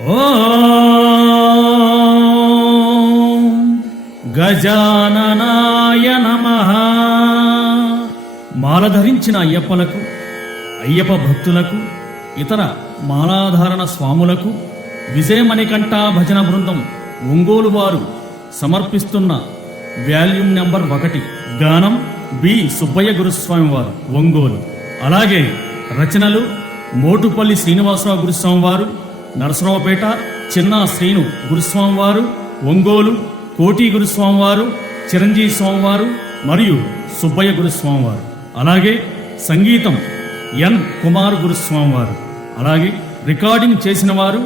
ఓం గజాననాయ నమః. మాల ధరించిన అయ్యప్పలకు, అయ్యప్ప భక్తులకు, ఇతర మాలాధారణ స్వాములకు విజయమణికంఠ భజన బృందం ఒంగోలు వారు సమర్పిస్తున్న వాల్యూమ్ నెంబర్ 1 గానం బి సుబ్బయ్య గురుస్వామి వారు ఒంగోలు. అలాగే రచనలు మోటుపల్లి శ్రీనివాసరావు గురుస్వామి వారు, నరసరావుపేట చిన్న శ్రీను గురుస్వామి వారు ఒంగోలు, కోటి గురుస్వామి వారు, చిరంజీవి స్వామి వారు మరియు సుబ్బయ్య గురుస్వామి వారు. అలాగే సంగీతం ఎన్ కుమార్ గురుస్వామి వారు. అలాగే రికార్డింగ్ చేసిన వారు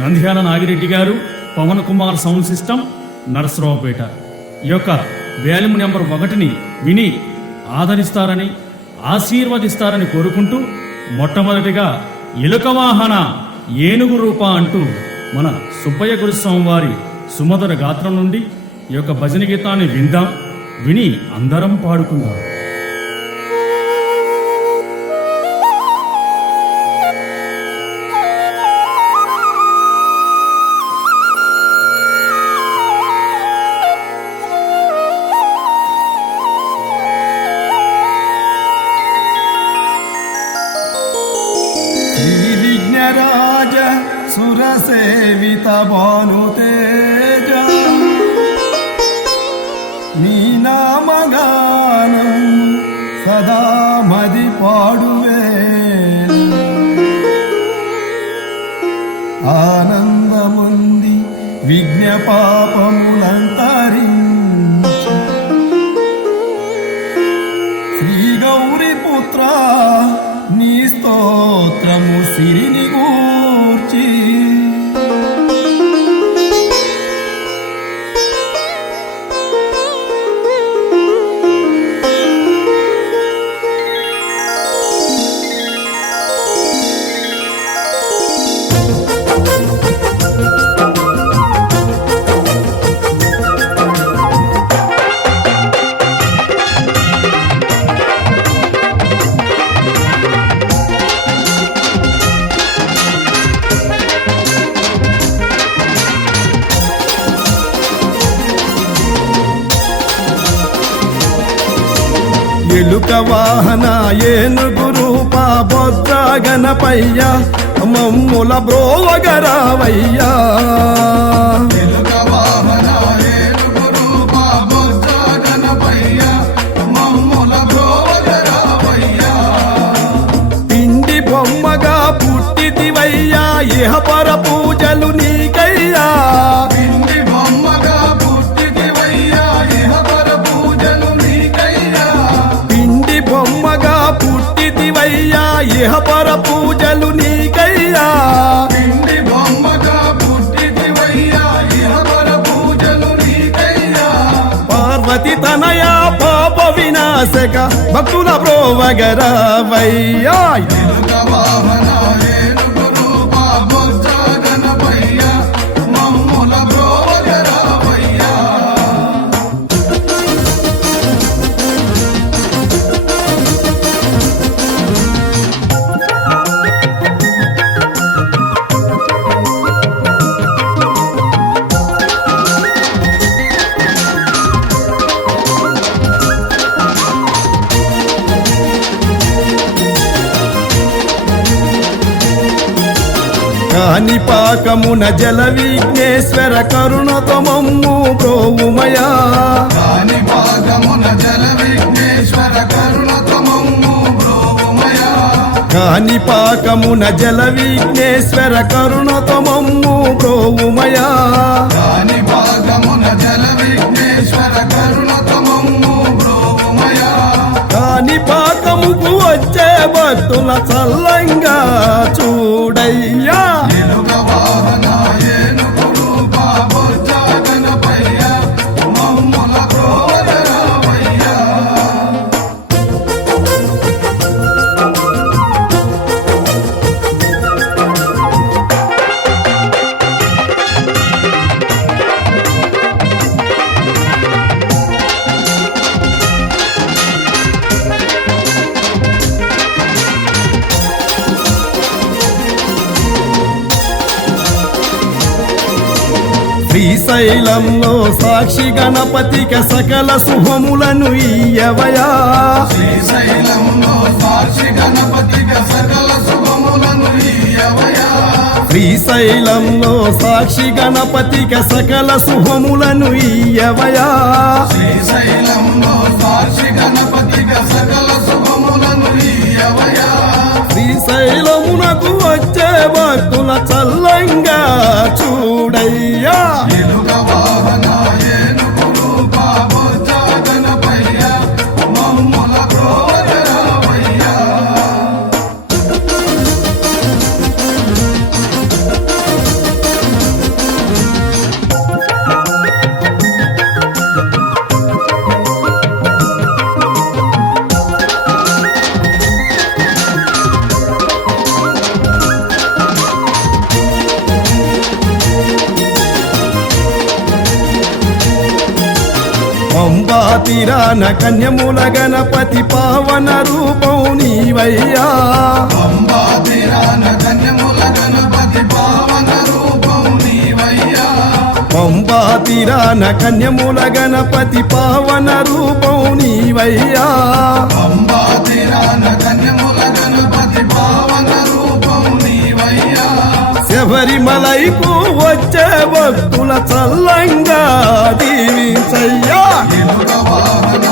నంద్యాల నాగిరెడ్డి గారు, పవన్ కుమార్ సౌండ్ సిస్టమ్, నరసరావుపేట. ఈ యొక్క వాల్యూమ్ నెంబర్ 1ని విని ఆదరిస్తారని, ఆశీర్వదిస్తారని కోరుకుంటూ మొట్టమొదటిగా ఎలుక వాహన ఏనుగు రూప అంటూ మన సుబ్బయ్య గురుస్వామి వారి సుమధుర గాత్రం నుండి ఈ యొక్క భజన గీతాన్ని విందాం, విని అందరం పాడుకుందాం. రాజ సురసేవిత భానుతేజ నీ నామగానం సదా మది పాడువే. ఆనందముంది విఘ్న పాపములంతరించి శ్రీ గౌరీ పుత్ర నీ స్తోత్రము సిరిని గూర్చి ఎలుక వాహన ఏనుగు రూప బొజ్జ గణపయ్య మమ్ముల బ్రోవగరావయ్యా. ఎలుక వాహన ఏనుగు రూప బొజ్జ గణపయ్య మమ్ముల బ్రోవగరావయ్యా. పిండి బొమ్మగా పుట్టిదివయ్యా ఇహపర పూజలు నీకయ్యా. పిండి బొమ్మగా పుట్టిదివయ్యా ఇహపర పూజలు నీకయ్యా. పిండి బొమ్మగా పుట్టిదివయ్యా ఇహపర పూజలు నీకయ్యా. పిండి బొమ్మగా పుట్టిదివయ్యా ఇహపర పూజలు నీకయ్యా. పార్వతి తనయ పాప వినాశక భక్తుల బ్రోవగరావయ్యా. ఎలుక వాహన ఏనుగు రూప బొజ్జ గణపయ్య మమ్ముల బ్రోవగరావయ్యా. కాణిపాకమున జల విఘ్నేశ్వర కరుణతో మమ్ము బ్రోవుమయా. కాణిపాకమున జల విఘ్నేశ్వర కరుణతో మమ్ము బ్రోవుమయా. కాణిపాకమున జల విఘ్నేశ్వర కరుణతో మమ్ము బ్రోవుమయా. కాణిపాకమున జల విఘ్నేశ్వర కరుణతో మమ్ము బ్రోవుమయా. కాణిపాకముకు వచ్చే భక్తుల చల్లంగా చూడయ్యా. ఎలుక వాహన ఏనుగు రూప బొజ్జ గణపయ్య మమ్ముల బ్రోవగరావయ్యా. శ్రీశైలంలో సాక్షి గణపతిక సకల శుభములను ఇయ్యవయా శ్రీశైలంలో సాక్షి గణపతిక సకల శుభములను ఇయ్యవయా శ్రీశైలంలో సాక్షి గణపతిక సకల శుభములను ఇయ్యవయా శ్రీశైలంలో సాక్షి గణపతిక సకల శుభములను ఇయ్యవయా శ్రీశైలమునకు వచ్చే భక్తుల చల్లంగా చూడయ్యా ఎలుక వాహన ఏనుగు రూప బొజ్జ గణపయ్య మమ్ముల ప్రోజరావయ్యా పంబా తీరాన కన్యముల గణపతి పావన రూపం నీవయ్యా పంబా తీరాన కన్యముల గణపతి పావన రూపం నీవయ్యా పంబా తీరాన కన్యముల గణపతి పావన రూపం నీవయ్యా పంబా తీరాన కన్యముల గణపతి పావన రూపం నీవయ్యా శబరిమలైకు వచ్చే భక్తుల చల్లంగా దీవించయ్యా ఎలుక వాహన